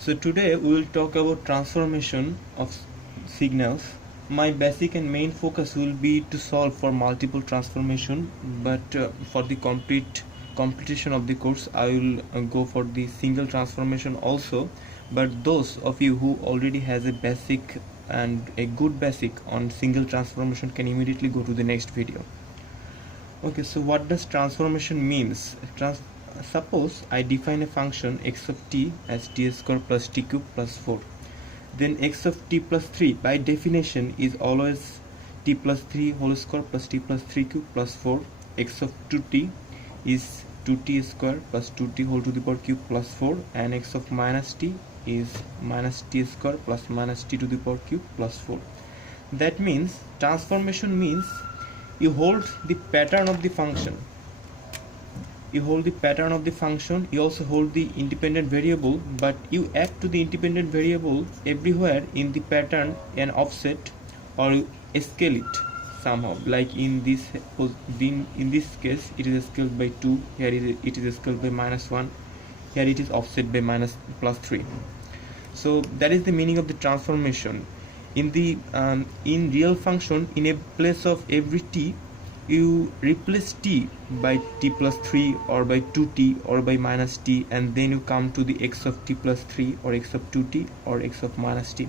So today we will talk about transformation of signals. My basic and main focus will be to solve for multiple transformation, but for the completion of the course I will go for the single transformation also. But those of you who already has a basic and a good basic on single transformation can immediately go to the next video. Okay, so what does transformation means? Suppose I define a function x of t as t square plus t cube plus 4. Then x of t plus 3 by definition is always t plus 3 whole square plus t plus 3 cube plus 4. X of 2t is 2t square plus 2t whole to the power cube plus 4, and x of minus t is minus t square plus minus t to the power cube plus 4. That means transformation means you hold the pattern of the function. You hold the pattern of the function, you also hold the independent variable, but you add to the independent variable everywhere in the pattern an offset, or you scale it somehow. Like in this case it is scaled by 2, here it is scaled by -1, here it is offset by +3. So that is the meaning of the transformation. In the in real function, in a place of every t, you replace t by t plus 3 or by 2t or by minus t, and then you come to the x of t plus 3 or x of 2t or x of minus t.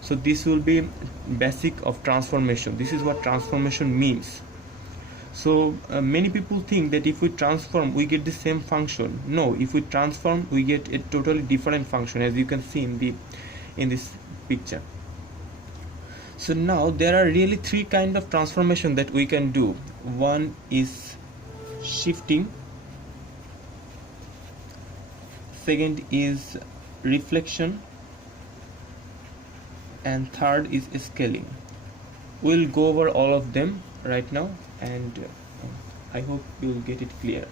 So this will be basic of transformation. This is what transformation means. So many people think that if we transform we get the same function. No, if we transform we get a totally different function, as you can see in this picture. So now there are really three kinds of transformation that we can do. One is shifting, second is reflection, and third is scaling. We'll go over all of them right now, and I hope you'll get it clear.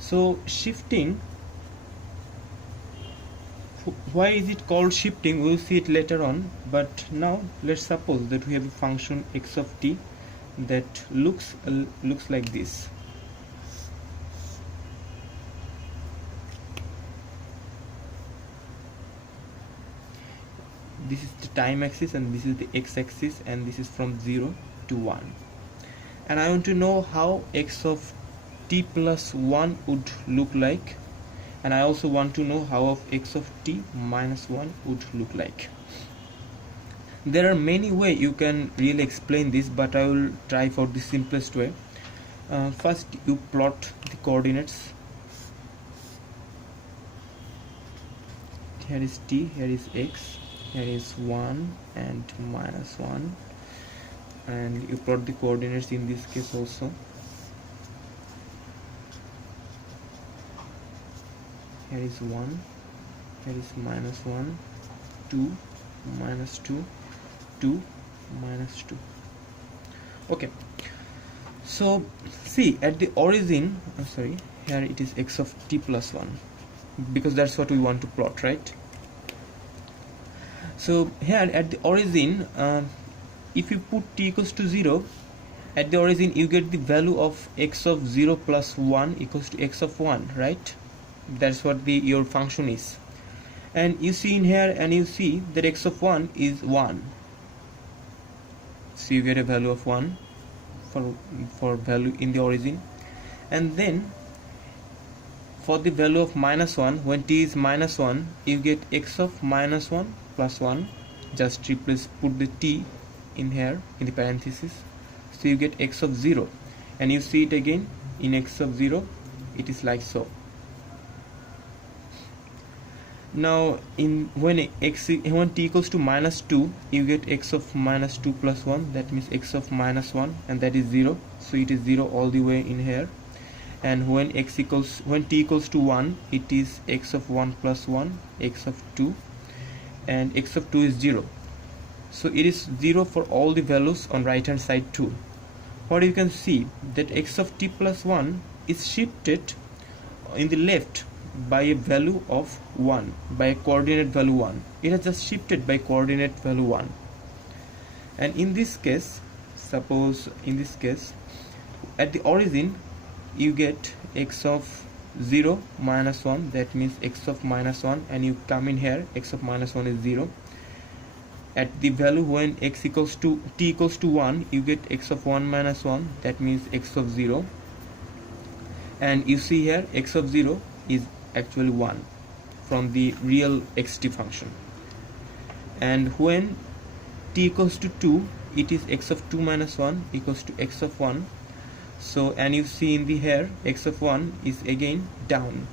So shifting, why is it called shifting? We'll see it later on, but now let's suppose that we have a function x of t that looks like this. This is the time axis and this is the x-axis, and this is from 0 to 1, and I want to know how x of t plus 1 would look like, and I also want to know how of x of t minus 1 would look like. There are many ways you can really explain this, but I will try for the simplest way. First you plot the coordinates. Here is t, here is x, here is 1 and -1, and you plot the coordinates in this case also. Here is 1, here is -1, 2, -2, 2, -2. Okay, so see at the origin, here it is x of t plus 1, because that's what we want to plot, right? So here at the origin, if you put t equals to 0, at the origin you get the value of x of 0 plus 1 equals to x of 1, right? That's what your function is, and you see in here, and you see that x of 1 is 1, so you get a value of 1 for value in the origin. And then for the value of -1, when t is -1, you get x of -1 plus 1. Just put the t in here in the parenthesis, so you get x of 0, and you see it again in x of 0, it is like so. Now when t equals to -2, you get x of -2 plus 1, that means x of -1, and that is 0, so it is 0 all the way in here. And when t equals to 1, it is x of 1 plus 1, x of 2, and x of 2 is 0, so it is 0 for all the values on right hand side too. What you can see that x of t plus 1 is shifted in the left by a value of 1, by a coordinate value 1. It has just shifted by coordinate value 1, and in this case Suppose in this case, at the origin you get x of 0 minus 1, that means x of minus 1, and you come in here, x of minus 1 is 0. At the value when x equals to t equals to 1, you get x of 1 minus 1, that means x of 0. And you see here x of 0 is actually 1 from the real xt function. And when t equals to 2, it is x of 2 minus 1 equals to x of 1. So, and you see in the here x of 1 is again down.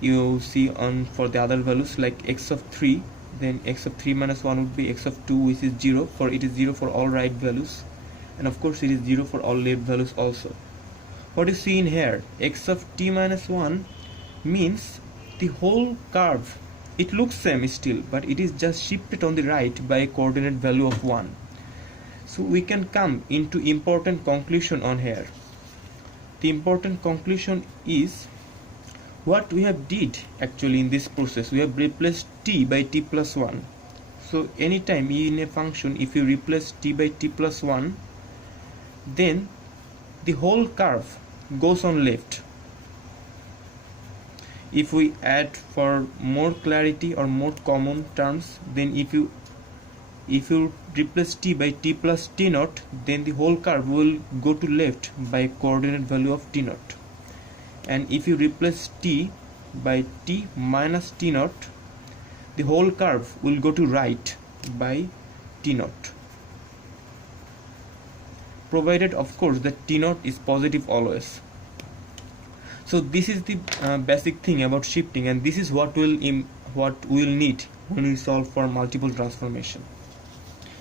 You see on for the other values like x of 3, then x of 3 minus 1 would be x of 2, which is 0, for it is 0 for all right values, and of course it is 0 for all left values also. What you see in here, x of t minus 1 means the whole curve, it looks same still, but it is just shifted on the right by a coordinate value of 1. So we can come into important conclusion on here. The important conclusion is what we have did actually in this process. We have replaced t by t plus 1. So anytime in a function, if you replace t by t plus 1, then the whole curve goes on left. If we add for more clarity or more common terms, then if you replace t by t plus t naught, then the whole curve will go to left by coordinate value of t naught. And if you replace t by t minus t naught, the whole curve will go to right by t naught, provided of course that t naught is positive always. So this is the basic thing about shifting, and this is what we'll need when we solve for multiple transformation.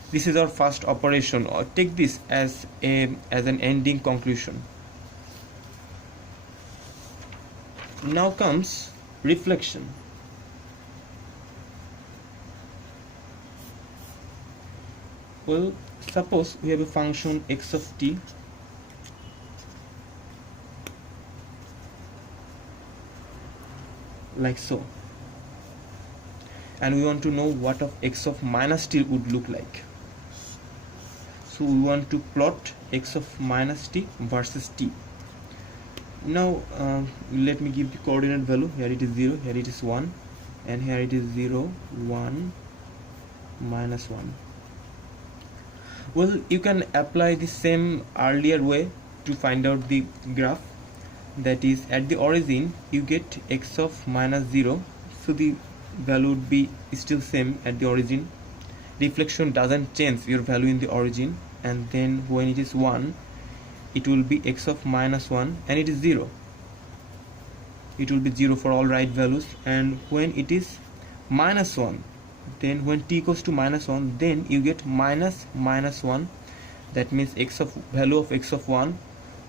This is our first operation, or take this as an ending conclusion. Now comes reflection. Well, suppose we have a function x of t like so, and we want to know what of x of minus t would look like. So we want to plot x of minus t versus t. Now let me give the coordinate value. Here it is 0, here it is 1, and here it is 0, 1, minus 1. Well, you can apply the same earlier way to find out the graph. That is, at the origin you get x of minus 0, so the value would be still same at the origin. Reflection doesn't change your value in the origin, and then when it is 1, it will be x of minus 1, and it is 0. It will be 0 for all right values. And when it is minus 1, then when t equals to minus 1, then you get minus 1. That means value of x of 1,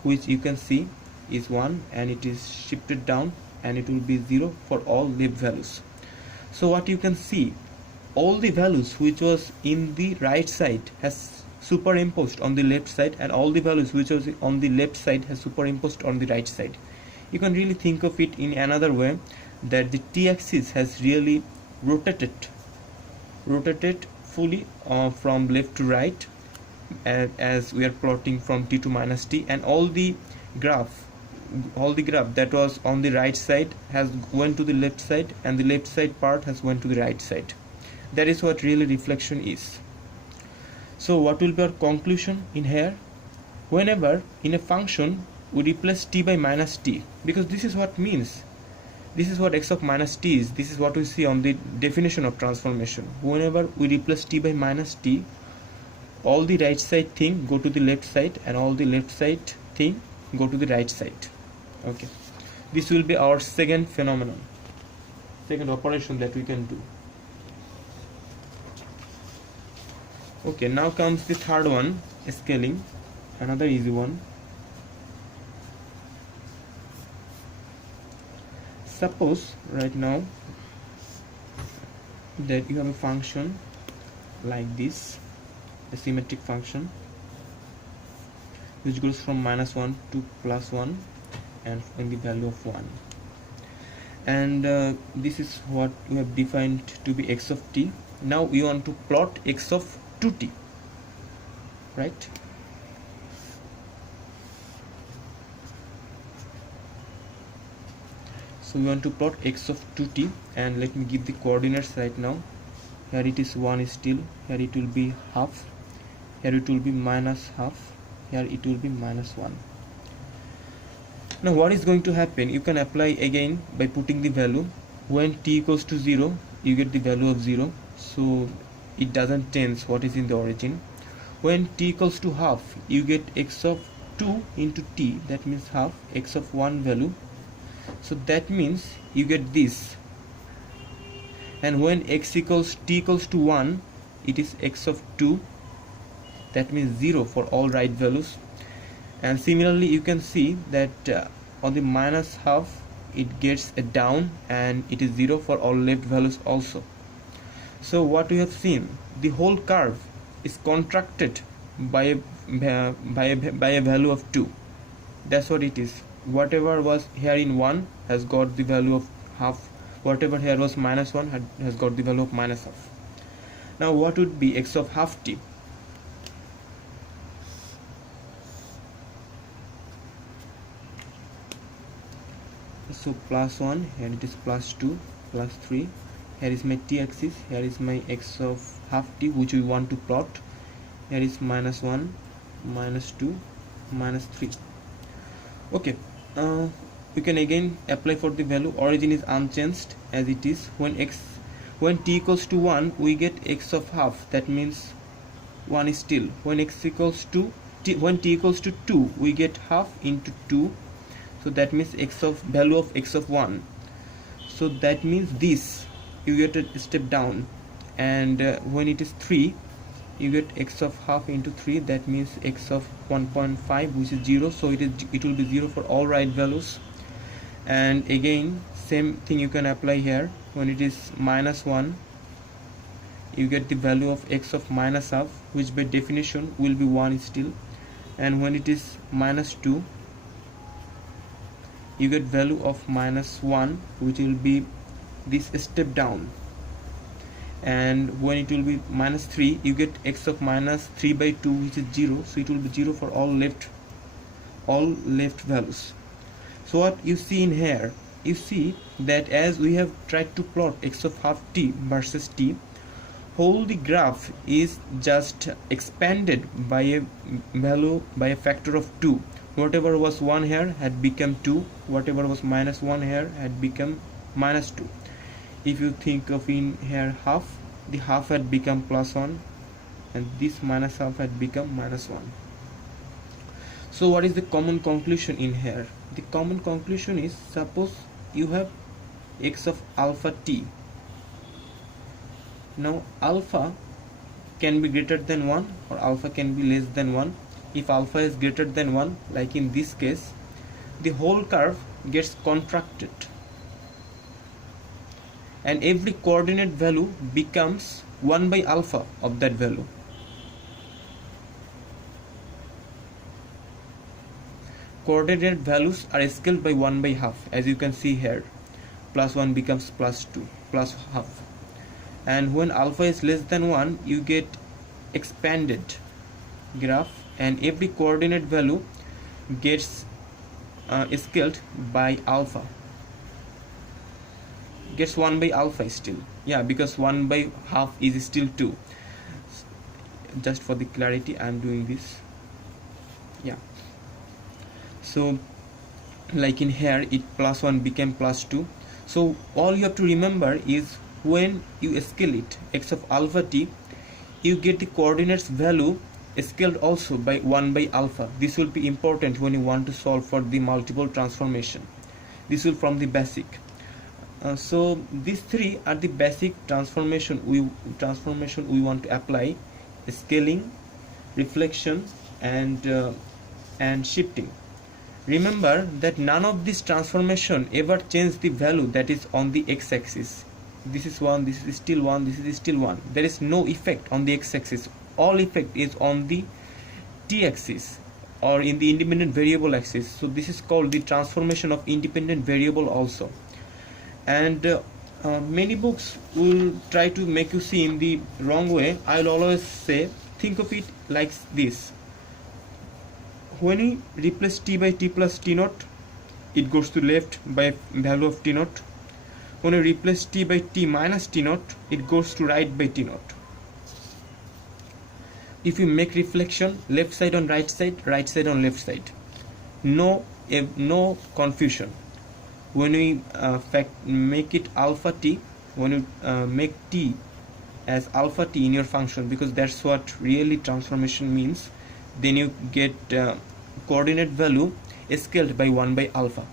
which you can see is 1, and it is shifted down, and it will be 0 for all left values. So what you can see, all the values which was in the right side has superimposed on the left side, and all the values which was on the left side has superimposed on the right side. You can really think of it in another way, that the t-axis has really rotated fully from left to right, as we are plotting from t to minus t, and all the graph that was on the right side has went to the left side, and the left side part has went to the right side. That is what really reflection is. So what will be our conclusion in here? Whenever in a function we replace t by minus t, because this is what means, this is what x of minus t is, this is what we see on the definition of transformation. Whenever we replace t by minus t, all the right side thing go to the left side, and all the left side thing go to the right side. Okay, this will be our second phenomenon, second operation that we can do. Okay, now comes the third one, scaling, another easy one. Suppose right now that you have a function like this, a symmetric function which goes from minus 1 to plus 1 and in the value of 1, and this is what we have defined to be x of t. Now we want to plot x of 2t. right? So we want to plot x of 2t, and let me give the coordinates right now. Here it is 1 still, here it will be half, here it will be minus half, here it will be minus 1. Now what is going to happen? You can apply again by putting the value. When t equals to 0, you get the value of 0, so it doesn't change what is in the origin. When t equals to half, you get x of 2 into t, that means half, x of 1 value, so that means you get this. And when t equals to 1, it is x of 2, that means 0 for all right values. And similarly you can see that on the minus half it gets a down, and it is 0 for all left values also. So what we have seen, the whole curve is contracted by a value of 2. That's what it is. Whatever was here in 1 has got the value of half, whatever here was minus 1 has got the value of minus half. Now what would be x of half t? So plus 1, here it is plus 2, plus 3, here is my t-axis, here is my x of half t which we want to plot, here is minus 1, minus 2, minus 3. Okay, we can again apply for the value. Origin is unchanged as it is. When t equals to 1, we get x of half, that means 1 is still. When when t equals to 2, we get half into 2, so that means value of x of 1, so that means this you get a step down. And when it is 3, you get x of half into 3, that means x of 1.5, which is 0, so it will be 0 for all right values. And again same thing you can apply here. When it is minus 1, you get the value of x of minus half, which by definition will be 1 still. And when it is minus 2, you get value of minus 1, which will be this step down. And when it will be minus 3, you get x of minus 3 by 2, which is 0, so it will be 0 for all left values. So what you see in here, you see that as we have tried to plot x of half t versus t, whole the graph is just expanded by a value, by a factor of 2. Whatever was 1 here had become 2, whatever was minus 1 here had become minus 2. If you think of in here half, the half had become plus 1, and this minus half had become minus 1. So what is the common conclusion in here? The common conclusion is, suppose you have x of alpha t. Now alpha can be greater than 1 or alpha can be less than 1. If alpha is greater than 1, like in this case, the whole curve gets contracted, and every coordinate value becomes 1 by alpha of that value. Coordinate values are scaled by 1 by half, as you can see here. Plus 1 becomes plus 2, plus half. And when alpha is less than 1, you get expanded graph, and every coordinate value gets scaled by alpha, gets 1 by alpha still, yeah, because 1 by half is still 2. Just for the clarity I am doing this, yeah. So like in here, it plus 1 became plus 2. So all you have to remember is, when you scale it, x of alpha t, you get the coordinates value scaled also by 1 by alpha. This will be important when you want to solve for the multiple transformation. This will from the basic. So these three are the basic transformation we want to apply: scaling, reflection, and shifting. Remember that none of this transformation ever change the value that is on the x-axis. This is 1, this is still 1, this is still 1. There is no effect on the x-axis. All effect is on the t-axis or in the independent variable axis. So this is called the transformation of independent variable also. And many books will try to make you see in the wrong way. I'll always say think of it like this. When we replace t by t plus t naught, it goes to left by value of t naught. When we replace t by t minus t naught, it goes to right by t naught. If we make reflection, left side on right side on left side, no confusion. When we make it alpha t, when you make t as alpha t in your function, because that's what really transformation means, then you get coordinate value scaled by 1 by alpha.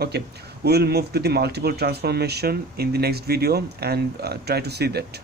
Okay, we will move to the multiple transformation in the next video and try to see that.